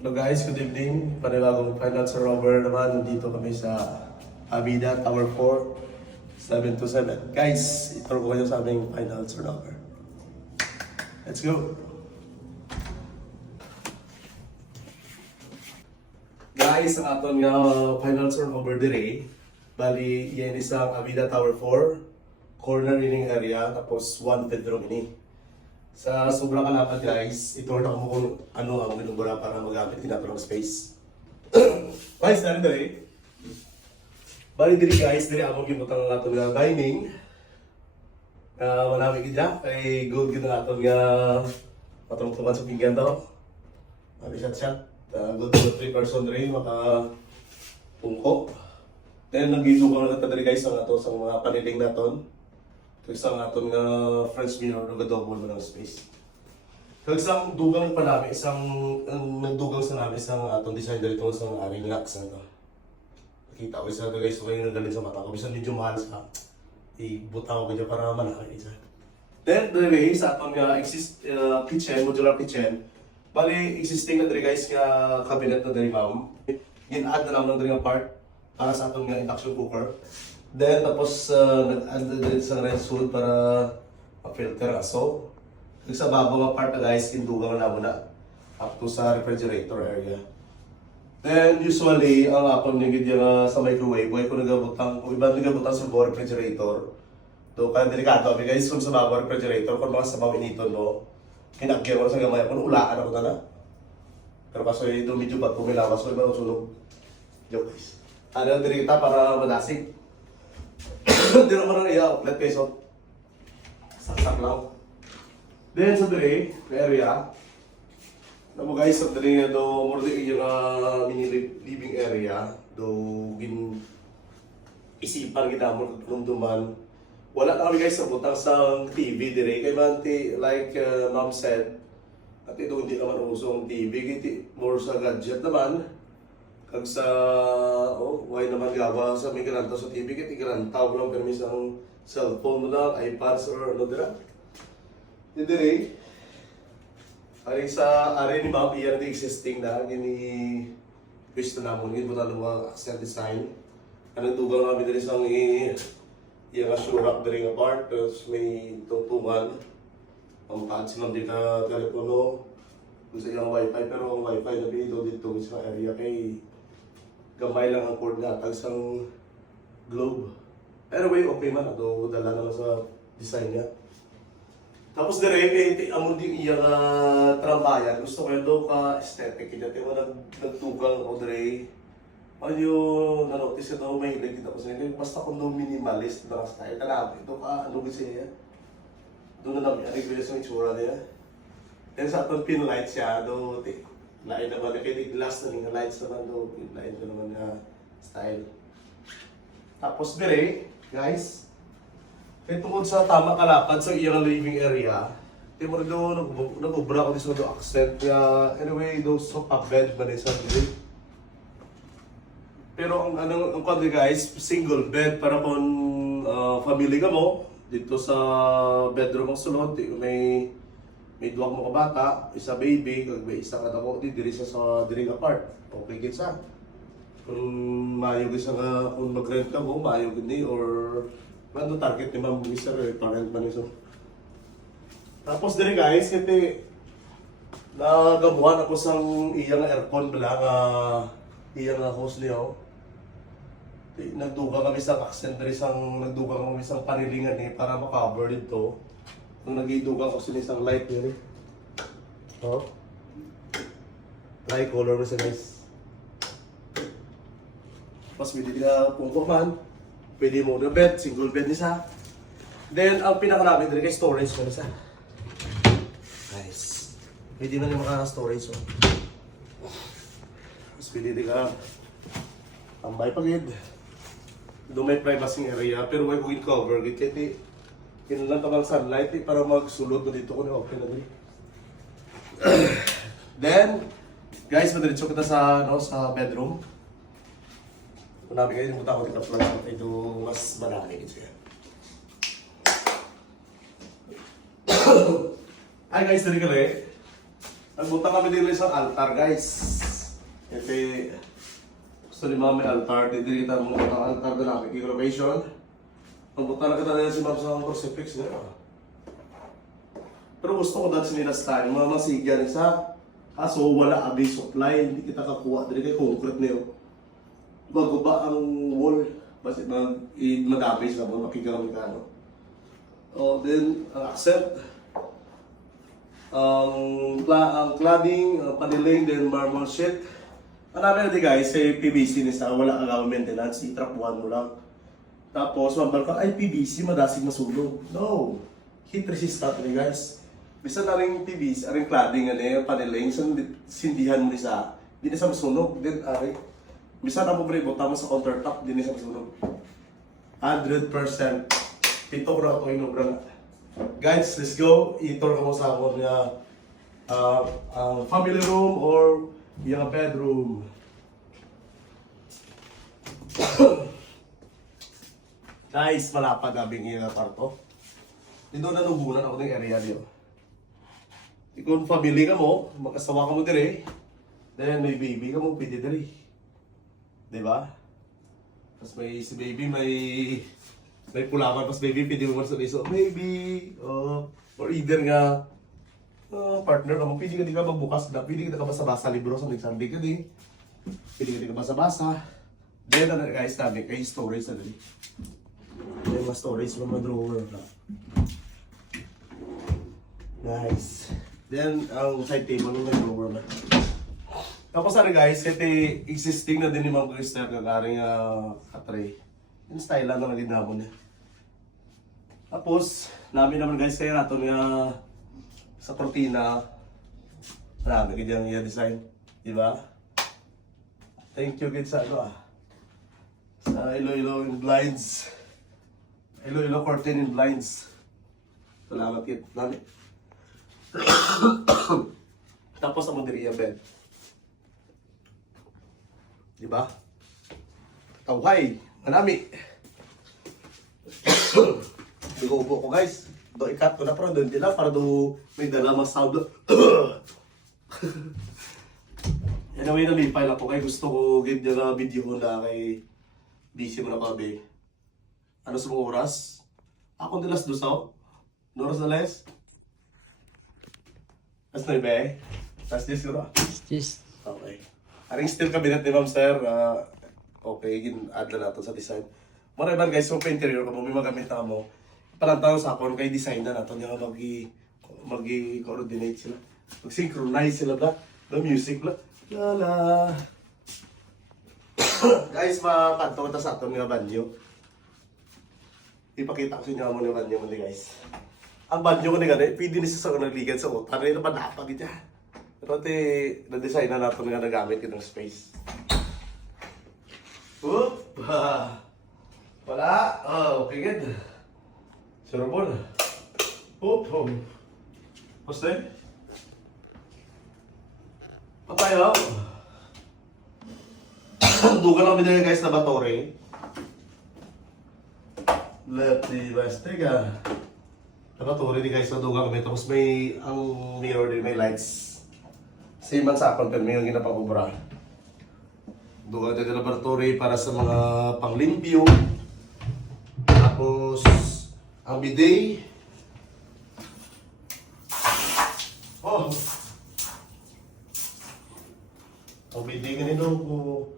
Hello guys, good evening. Panibagong Finance Rover naman. Nandito kami sa Avida Tower 4, 727. Guys, ituro ko kayo sa aming Finance Rover. Let's go! Guys, ang aton nga Finance Rover dire, bali yan isang Avida Tower 4, corner living area, tapos 1 bedroom ini. Sa sobrang kalapad guys, ituro na ko kung ano ang minubura para magamit natin ng space. Guys, dali. Bali diri guys, diri ako gibutang nga aton nga dining. Wala mi gidya kay good gid nga aton nga patungtungan sa pinggan to. Abi shot. Good to 3 person diri maka tungko. Then nagidugay na ta diri guys ang ato sa mga paniling naton. Isang aton nga French mirror na double mo ng space. Kag isang dugang pa namin, isang nagdugang sa namin isang atong design dito sa aring locks na to. Nakita ko isa guys, so kayo nagaling sa mata ko. Bisan medyo mahal sa ibutaw ko dyan para malaki isa. Then, dali sa aton nga kitchen, modular kitchen. Bali, existing na dali guys nga cabinet na dali ma'am. In-add na lang ng dali nga part para sa aton nga induction cooker. Then, tapos nag-add din sa rinse hood para ma-filter aso. Yung sa babaw nga part na guys, indugang na muna up to sa refrigerator area. Then, usually, ang akon nigid yung sa microwave, huwag ko nagabutang, kung iba nagabutang sa babaw refrigerator. So, kaya delikado kami guys, kung sa babaw refrigerator, kung mga sabaw initon mo, kinakir mo sa gamay, kung ulaan ako na. Pero kaso ito medyo ba't pumilawas, so iba nang sunog. Joke guys. Ano, dirita para madasig. Hindi naman na i-outlet kayo, so saksak lang. Then sa dire, area, na mo guys, sa dire na do, more than yung mini living area, do isipan kita mo lumduman. Wala na kami guys sa butang sa TV dire, kay Manti, like mom said, at ito hindi naman usong TV, kiti more sa gadget naman. Kag sa, why naman gawa sa may garanta sa TV, kaya tigarantaw mo lang permis ang cellphone mo lang, iPads or ano dira. Hindi rin. Ari sa, ari ni Ma'am, iyan na existing na, gini wish na namon, gini buta ng mga accent design. Anong tugang namin diri sa iyang assurap diri nga part, tapos may tungtungan. Ang pad silang di ka telepono, kung sa iyang wifi, pero ang wifi na dito sa area kay gamay lang ang cord na tagsang globe. Anyway, okay man. Ito dala naman sa design niya. Tapos dire, kay amon din iya ka trambayan. Gusto ko yun ka aesthetic. Kaya mo nagtugang ako dire. Ano yung na-notice ito, may hilig kita ko sa inyo. Basta kung minimalist na style. Talaga, ito ka, ano kasi niya. Doon na namin, ano yung itsura niya. Then sa atong pinlight siya, do lain naman na kaya glass na nga lights naman do, lain ko naman na style. Tapos dire, guys, kaya tungkol sa tama kalapad sa iyang living area, kaya mo do nag-ubra ko dito do accent anyway, do sofa bed ba na isang dire. Pero ang kwento guys, single bed para kung family ka mo, dito sa bedroom ang sulod, may duwag mo ka bata, isa baby, kag may isa ka dako, diri sa diri nga part. Okay gid sa. Kung mayo gid sa kung mag-rent ka mo, mayo gid ni or ano target ni Ma'am Mr. Parent man iso. Tapos diri guys, kiti nagabuhan ako sang iyang aircon bala nga iyang host niya. Nagdugang kami sa accent diri sang nagdugang kami sang panilingan ni para ma-cover dito. Nung nagidugang ko sila isang light yun eh. Oh. Light color mo siya guys. Tapos pwede ka pungkok man. Pwede mo na bed, single bed isa. Then ang pinaka-namin din kay storage mo isa. Guys. Pwede man yung maka-storage mo. Tapos pwede ka tambay pagid. Doon may privacy area pero may wind cover. Kaya lang kabang sunlight para magsulod mo dito ko na okay na din. Then, guys, madiretso kita sa bedroom. Kung namin kayo, yung buta ko dito flash ito mas marami. Hi guys, dali kali. Nagbuta kami dito sa altar guys. Ito gusto ni Ma'am may altar. Dito kita mga altar na namin. Yung location. Ang buta na kita na si Ma'am sa crucifix na. Pero gusto ko dahil sinilas tayo. Mga masigyan isa. Kaso wala abay supply. Hindi kita kakuha. Dili kay concrete na yun. Bago ba ang wall? Basta madami sila mo. Makigamit ka ano. Oh, then, ang accept. Ang cladding, paniling, then marble sheet. Ang namin natin guys, say PVC nisa, wala kang maintenance, i-trap 1 mo lang. Tapos, mabal ka, ay PVC, madasig masunog. No! Heat resistant ni guys. Bisa na rin PVC, rin cladding, paniling, sindihan mo nisa, di na sa masunog. Then, bisa na mo bro, tama sa countertop, di na sa masunog. 100%. Pito ko na ito inobra na. Guys, let's go. I-tour ko mo sa ako niya family room or yung bedroom. Guys, malapad abing yung kwarto. Dito na nubunan ako ng area niyo. Kung family ka mo, makasawa ka mo dire. Then may baby ka mo, pwede dire. Diba? Tapos may si baby, may pulaman, tapos baby, pwede mo sa iso, baby, or either nga, partner ka mo, pwede ka di ka magbukas na, pwede ka di ka basa-basa libro sa nagsandi ka di, pwede ka di ka basa-basa. Then, guys, namin, kay storage na din. May mga storage, mga drawer na. Nice. Then, ang side table may drawer na. Tapos, guys, ito existing na din ni Ma'am Krister, kakaring katray. Yung style lang na naging naman niya. Tapos, namin naman guys, kaya nato nga sa kortina, marami kanyang i-design. Diba? Thank you kids sa sa Iloilo in blinds. Iloilo curtain in blinds. Salamat kid. Namin. Tapos ang Mondria bed. Diba? Tawhay. Manami. Upo ko guys. Do ikat ko na pero doon din lang para do may dala mas sound. Anyway, nalipay lang po kay gusto ko gid na video ko na kay busy mo na babe. Ano sa mga oras? Ako dilas dusaw. No oras na les? As na ibe? Tas this ko na? Yes. Okay. Aring steel cabinet ni Ma'am Sir. Okay, add na natin sa design. Mara iban guys, kung pa-interior ka mo, may magamit na mo. Palantaw sa akon, kay design na natin yung mag-coordinate sila. Mag-synchronize sila ba? The music ba? Lala. Guys, makanto kita sa aton nga banyo. Ipakita ko sa inyo mo ng banyo mo guys. Ang banyo ko ni gani, pwede ni sa nagligan sa utan. Ano pa napag ito. Pero na-design na natin nga nagamit yung space. Oop! Wala! Oh, okay good. Surabol. Oop! What's that? Papayaw! Dugan lang binigay guys na batore. Lefty Westiga. Na batore di guys na dugan kami. Tapos may ang mirror din, may lights. Same man sa akin pero may yung ginapakubra. Dugan tayo na laboratory para sa mga panglimpyo. Tapos, ang bidet. Oh! Ang bidet ganito ko.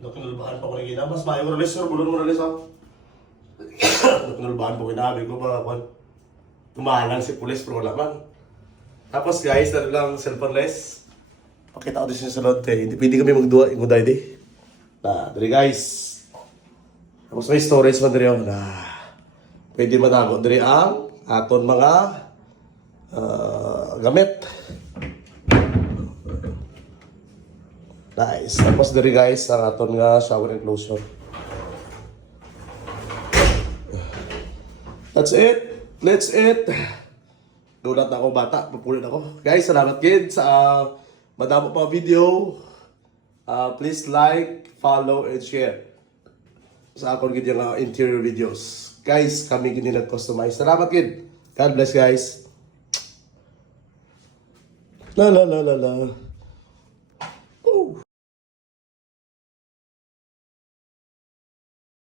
Nakinulbaan pa ko na gina. Mas maayo mo na sir. Bulon mo na ha. Nakinulbaan pa ko inabi ko pa. Tumahalan si pulis pero wala man. Tapos guys, dali lang cellphone-less. Pakita ko din siya sa load eh. Hindi pwede kami magduwa. Inguday di. Dali guys. Tapos may storage man diri na. Pwede matago diri ang aton mga gamit. Nice. Tapos diri guys ang aton nga shower enclosure. That's it. Let's it. Dulat na ako bata. Pupulit ako. Guys, salamat kids sa madamo pa video. Please like, follow, and share sa akong gid yung interior videos. Guys, kami gini nag-customize. Salamat kid. God bless guys. La la la la la.